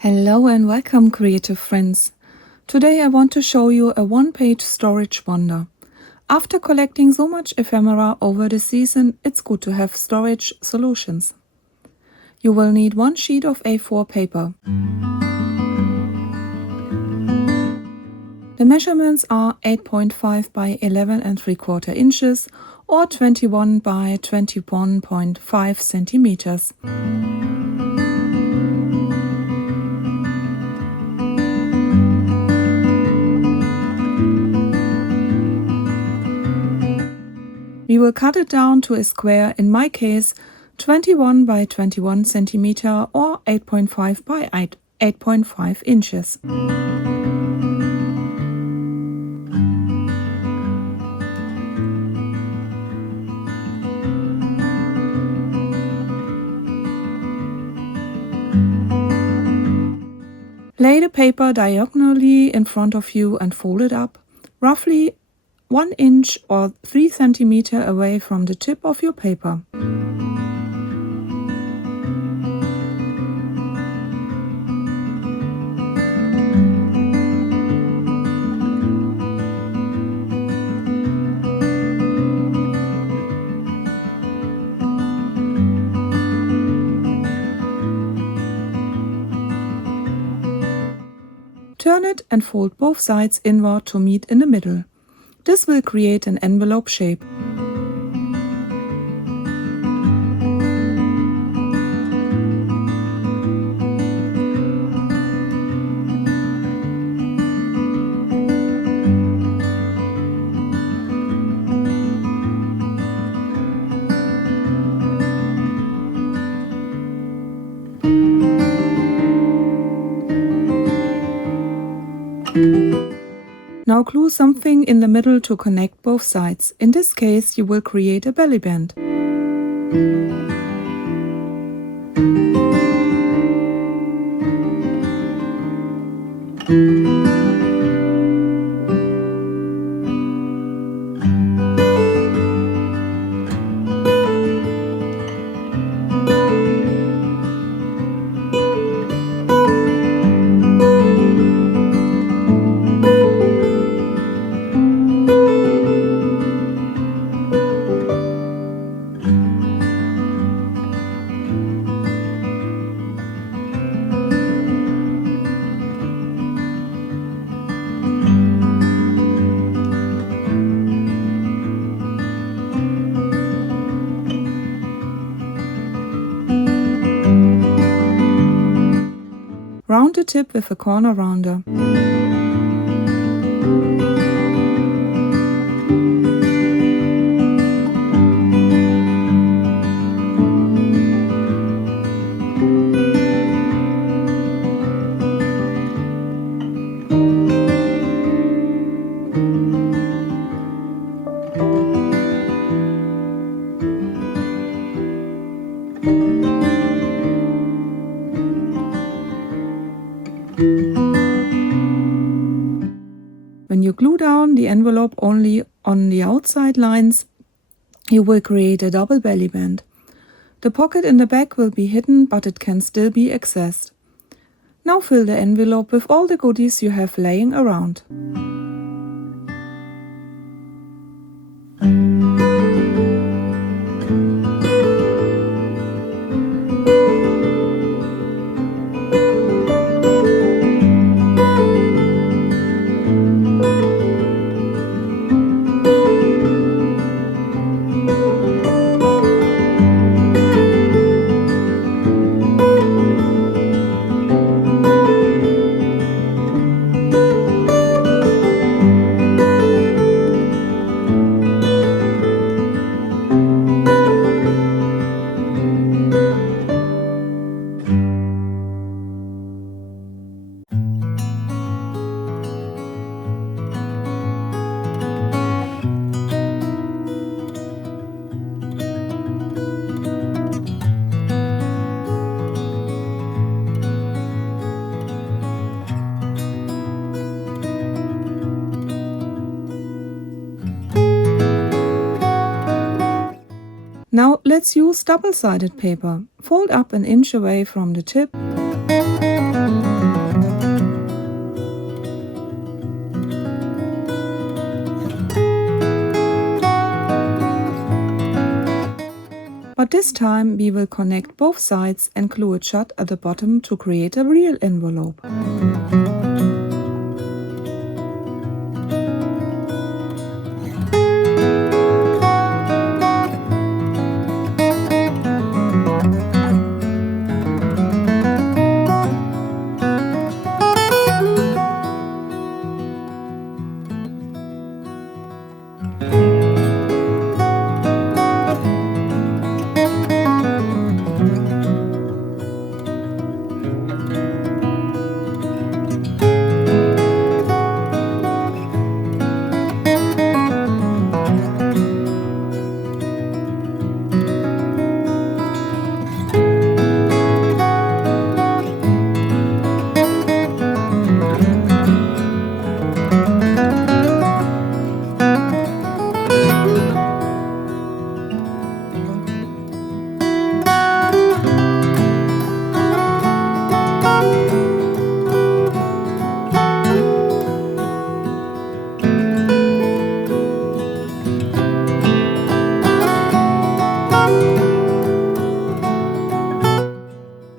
Hello and welcome, creative friends. Today I want to show you a one-page storage wonder. After collecting so much ephemera over the season, it's good to have storage solutions. You will need one sheet of A4 paper. The measurements are 8.5 by 11 3/4 inches or 21 by 21.5 centimeters. We will cut it down to a square, in my case 21 by 21 centimeter or 8.5 by 8.5 inches. Lay the paper diagonally in front of you and fold it up, roughly 1 inch or 3 centimeters away from the tip of your paper. Turn it and fold both sides inward to meet in the middle. This will create an envelope shape. Now glue something in the middle to connect both sides. In this case, you will create a belly band. Round the tip with a corner rounder. When you glue down the envelope only on the outside lines, you will create a double belly band. The pocket in the back will be hidden, but it can still be accessed. Now fill the envelope with all the goodies you have laying around. Now let's use double-sided paper. Fold up 1 inch away from the tip. but this time we will connect both sides and glue it shut at the bottom to create a real envelope.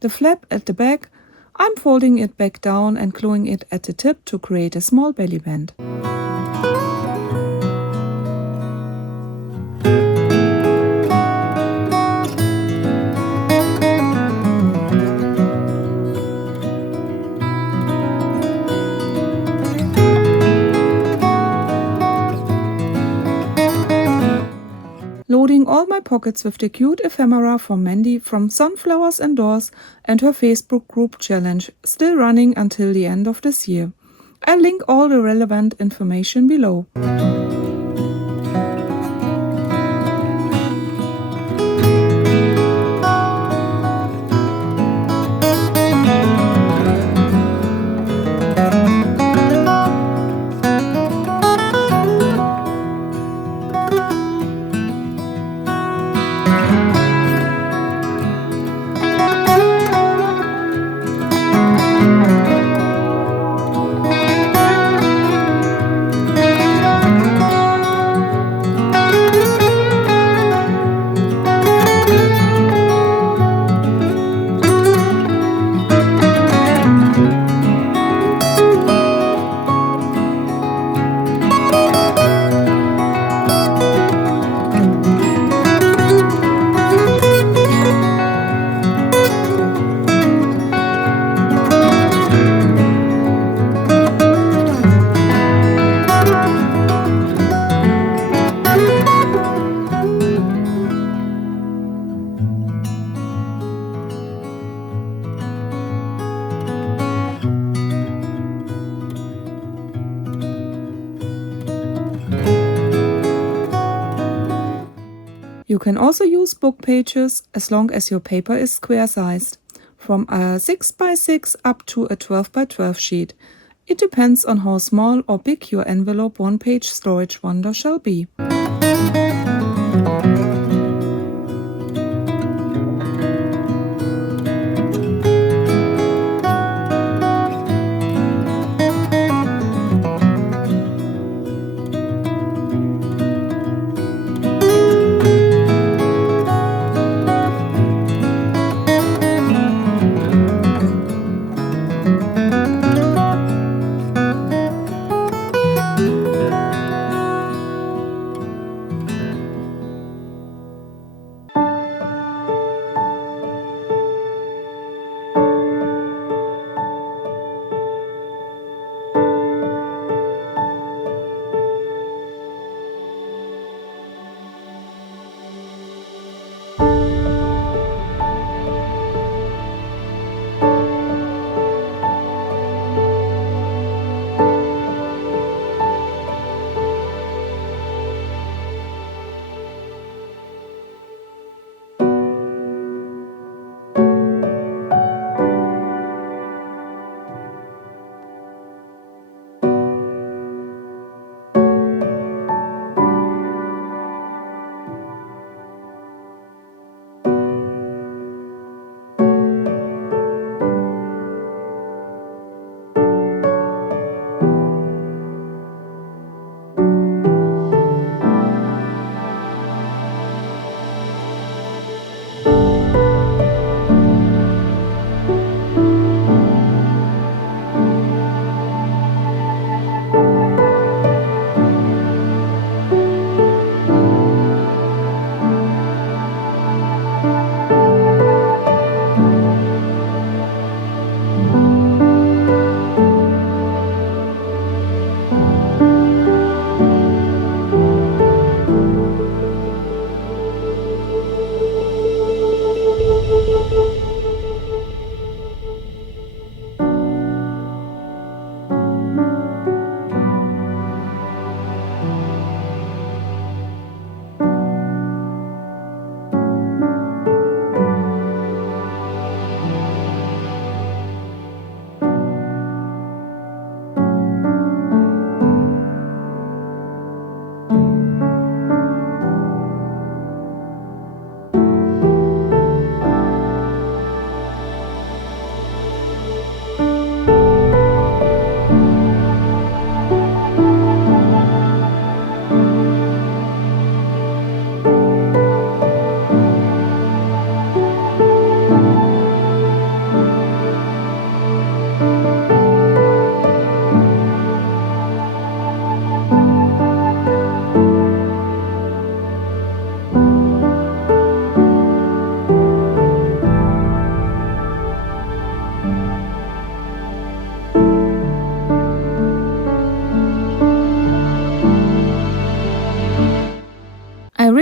The flap at the back, I'm folding it back down and gluing it at the tip to create a small belly band. Loading all my pockets with the cute ephemera from Mandy from Sunflowers and Doors and her Facebook group challenge, still running until the end of this year. I'll link all the relevant information below. You can also use book pages as long as your paper is square sized, from a 6x6 up to a 12x12 sheet. It depends on how small or big your envelope one-page storage wonder shall be.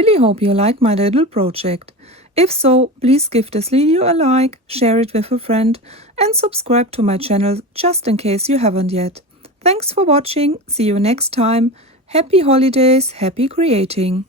really hope you like my little project. If so, please give this video a like, share it with a friend, and subscribe to my channel just in case you haven't yet. Thanks for watching, see you next time. Happy holidays, happy creating!